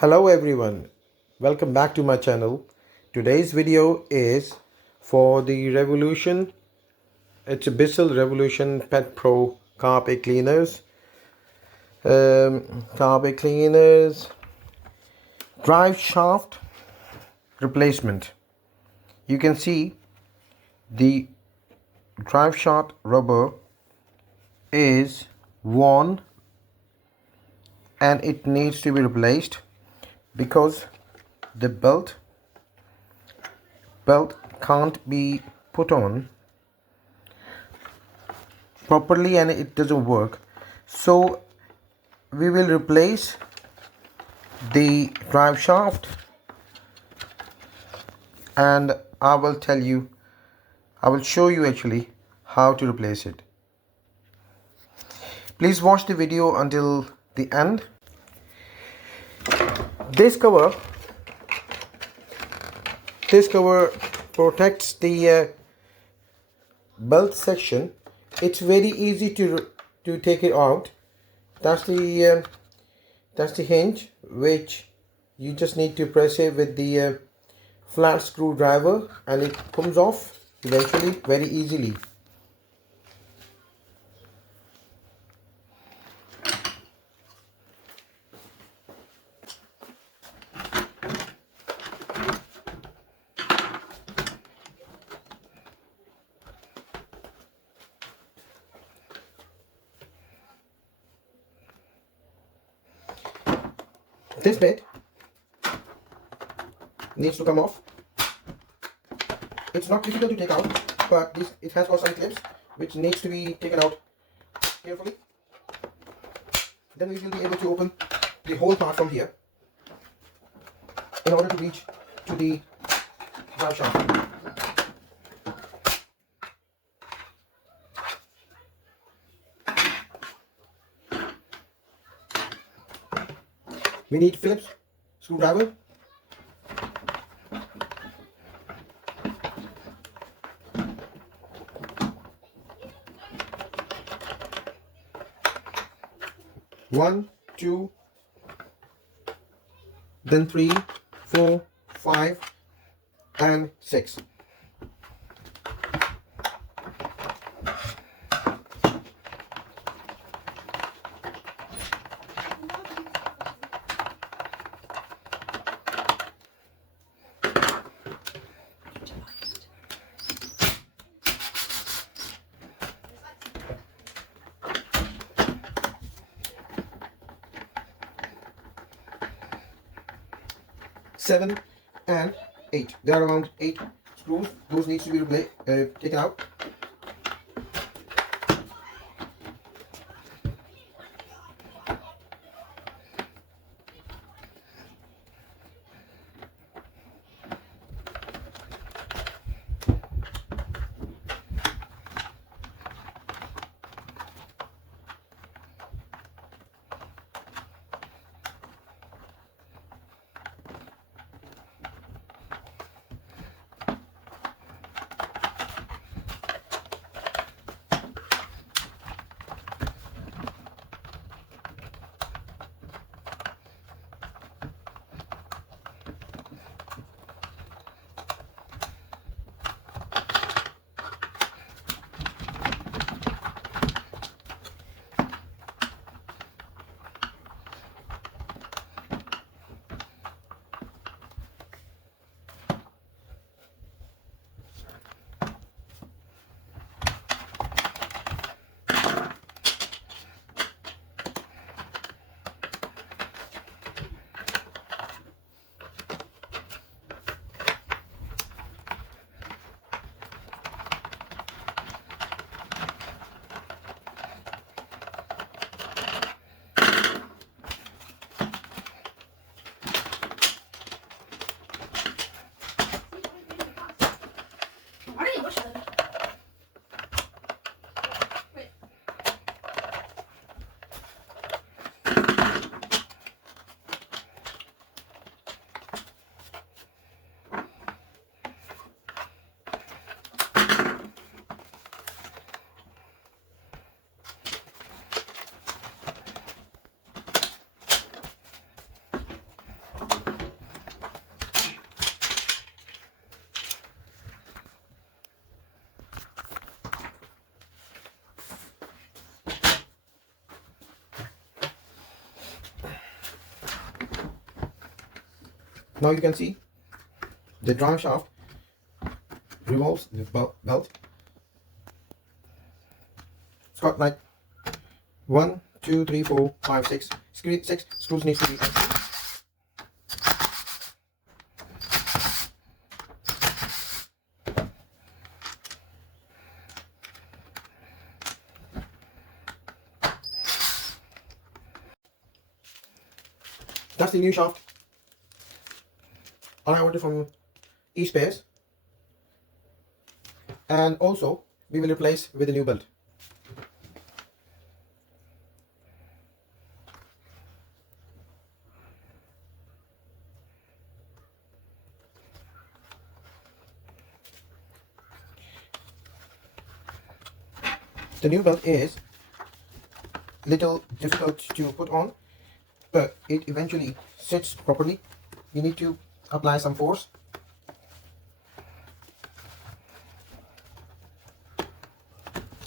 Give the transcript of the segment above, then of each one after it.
Hello everyone, welcome back to my channel. Today's video is for the Revolution. It's a Bissell Revolution Pet Pro carpet cleaners. Carpet cleaners drive shaft replacement. You can see the drive shaft rubber is worn and it needs to be replaced because the belt can't be put on properly and it doesn't work. So we will replace the drive shaft and I will show you actually how to replace it. Please watch the video until the end. This cover protects the belt section. It's very easy to take it out. That's the hinge, which you just need to press it with the flat screwdriver and it comes off eventually very easily. This bit needs to come off. It's not difficult to take out, but it has got some clips which needs to be taken out carefully. Then we will be able to open the whole part from here in order to reach to the drive shaft. We need Phillips screwdriver. One, two, then 3, 4, 5, and 6. Seven and 8. There are around 8 screws. Those needs to be taken out. Now you can see the drive shaft revolves the belt. It's got like 1, 2, 3, 4, 5, 6. 6 screws need to be. That's the new shaft. I ordered from each pairs. And also we will replace with a new belt. The new belt is little difficult to put on, but it eventually sits properly. You need to apply some force.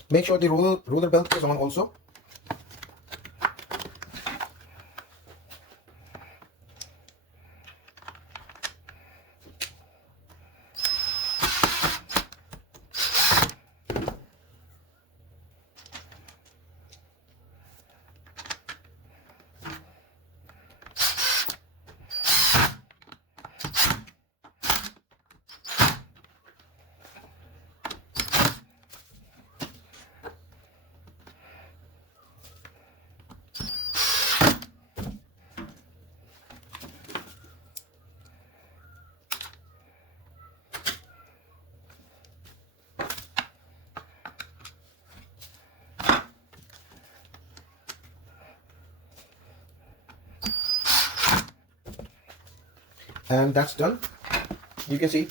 Make sure the roller belt is on also. And that's done. You can see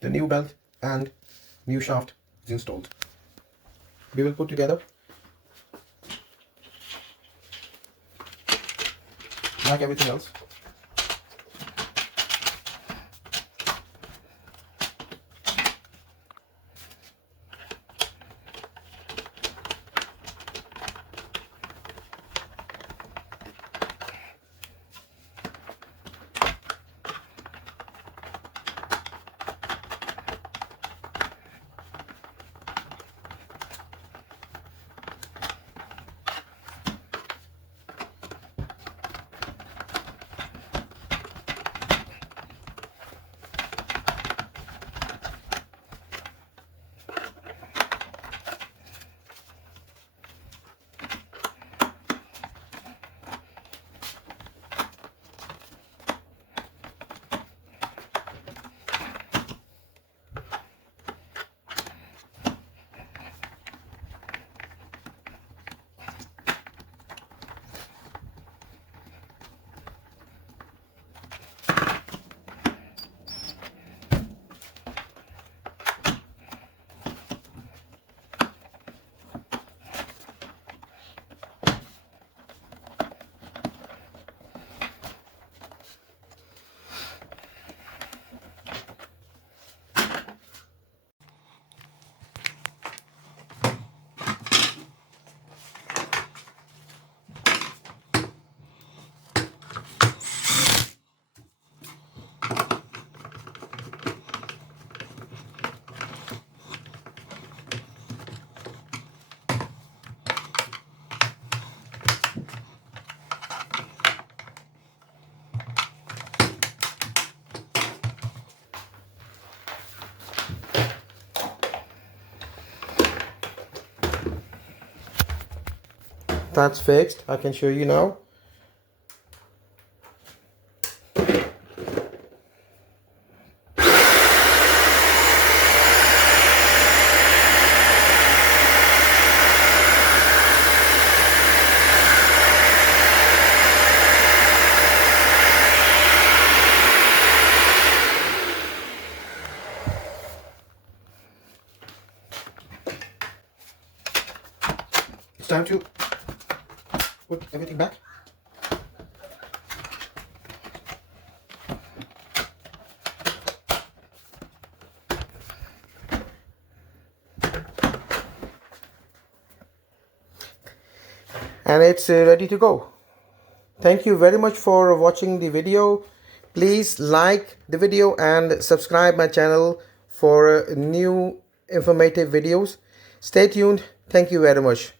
the new belt and new shaft is installed. We will put together like everything else. That's fixed. I can show you now. It's time to put everything back. And it's ready to go. Thank you very much for watching the video. Please like the video and subscribe my channel for new informative videos. Stay tuned. Thank you very much.